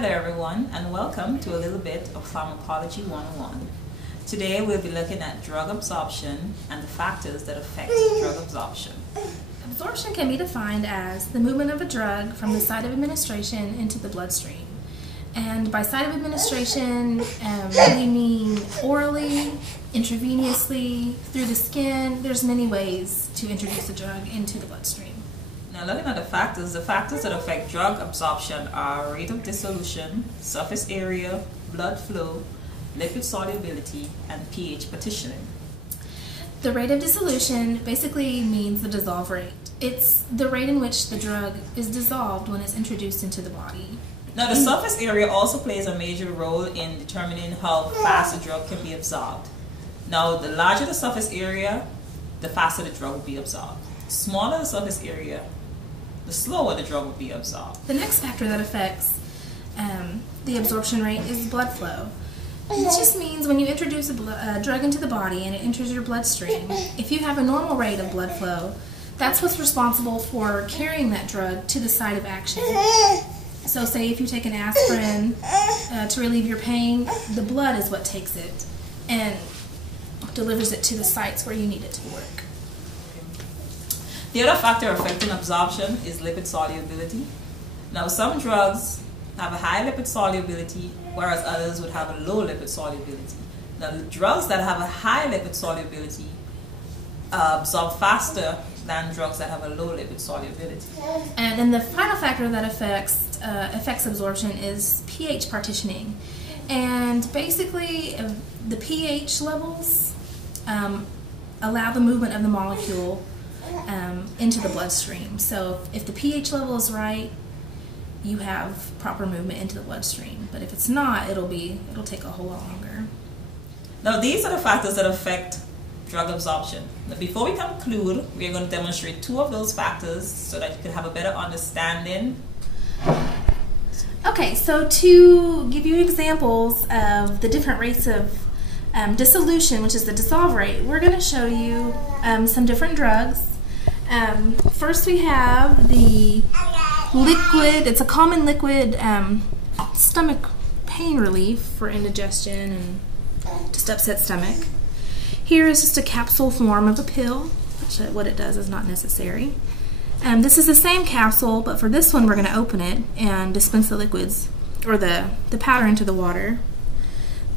Hello everyone, and welcome to a little bit of Pharmacology 101. Today we'll be looking at drug absorption and the factors that affect drug absorption. Absorption can be defined as the movement of a drug from the site of administration into the bloodstream. And by site of administration, we mean orally, intravenously, through the skin. There's many ways to introduce a drug into the bloodstream. Now looking at the factors that affect drug absorption are rate of dissolution, surface area, blood flow, lipid solubility, and pH partitioning. The rate of dissolution basically means the dissolve rate. It's the rate in which the drug is dissolved when it's introduced into the body. Now the surface area also plays a major role in determining how fast a drug can be absorbed. Now the larger the surface area, the faster the drug will be absorbed. The smaller the surface area, the slower the drug will be absorbed. The next factor that affects the absorption rate is blood flow. It just means when you introduce a drug into the body and it enters your bloodstream, if you have a normal rate of blood flow, that's what's responsible for carrying that drug to the site of action. So say if you take an aspirin to relieve your pain, the blood is what takes it and delivers it to the sites where you need it to work. The other factor affecting absorption is lipid solubility. Now some drugs have a high lipid solubility, whereas others would have a low lipid solubility. Now the drugs that have a high lipid solubility absorb faster than drugs that have a low lipid solubility. And then the final factor that affects absorption is pH partitioning. And basically the pH levels allow the movement of the molecule into the bloodstream. So if the pH level is right, you have proper movement into the bloodstream. But if it's not, it'll take a whole lot longer. Now these are the factors that affect drug absorption. Now before we conclude, we are going to demonstrate two of those factors so that you can have a better understanding. Okay, so to give you examples of the different rates of dissolution, which is the dissolve rate, we're going to show you some different drugs. First we have the liquid. It's a common liquid stomach pain relief for indigestion and just upset stomach. Here is just a capsule form of a pill, which what it does is not necessary. This is the same capsule, but for this one we're going to open it and dispense the liquids or the powder into the water.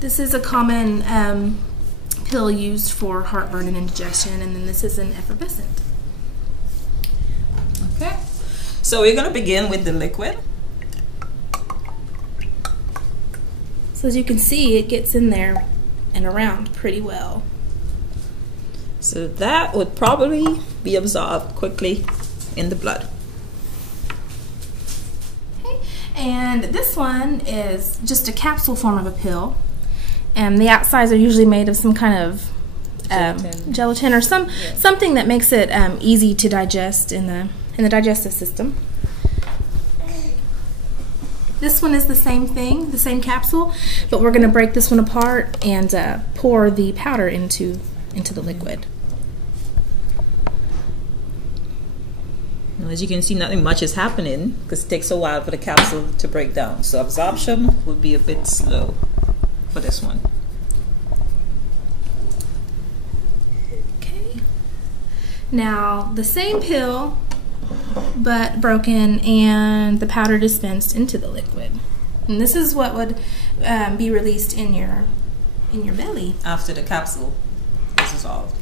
This is a common pill used for heartburn and indigestion, and then this is an effervescent. Okay, so we're going to begin with the liquid. So as you can see, it gets in there and around pretty well. So that would probably be absorbed quickly in the blood. Okay. And this one is just a capsule form of a pill. And the outsides are usually made of some kind of gelatin or something that makes it easy to digest in the digestive system. This one is the same thing, the same capsule, but we're going to break this one apart and pour the powder into the liquid. Now, as you can see, nothing much is happening because it takes a while for the capsule to break down. So absorption will be a bit slow for this one. Okay. Now the same pill, but broken and the powder dispensed into the liquid. And this is what would be released in your belly after the capsule is dissolved.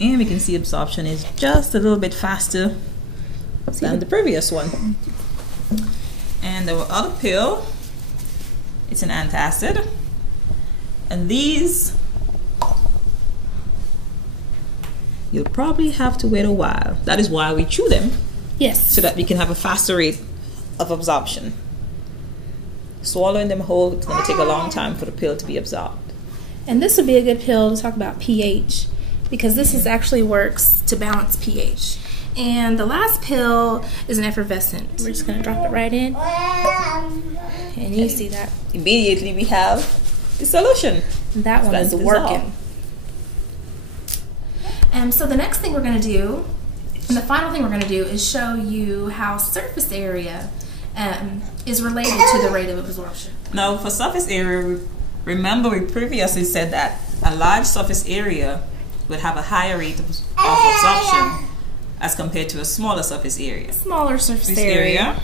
And we can see absorption is just a little bit faster than the previous one. And the other pill, it's an antacid. And these, you'll probably have to wait a while. That is why we chew them. Yes. So that we can have a faster rate of absorption. Swallowing them whole, it's going to take a long time for the pill to be absorbed. And this would be a good pill to talk about pH, because this actually works to balance pH. And the last pill is an effervescent. We're just going to drop it right in. And you see that. Immediately we have the solution. That one is working. So the next thing we're going to do And the final thing we're going to do is show you how surface area is related to the rate of absorption. Now, for surface area, remember we previously said that a large surface area would have a higher rate of absorption as compared to a smaller surface area. Smaller surface area.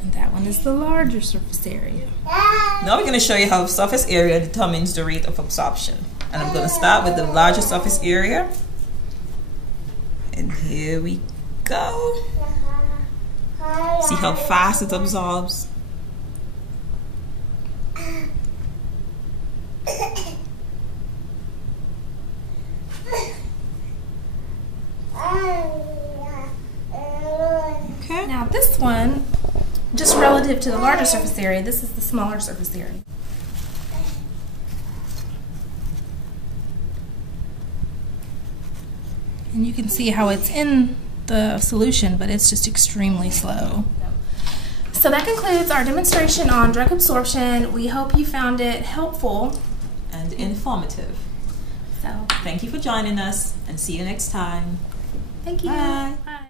And that one is the larger surface area. Now we're going to show you how surface area determines the rate of absorption. And I'm going to start with the larger surface area. And here we go. See how fast it absorbs? Okay. Now this one, just relative to the larger surface area, this is the smaller surface area. And you can see how it's in the solution, but it's just extremely slow. So that concludes our demonstration on drug absorption. We hope you found it helpful and informative. So thank you for joining us, and see you next time. Thank you. Bye. Bye.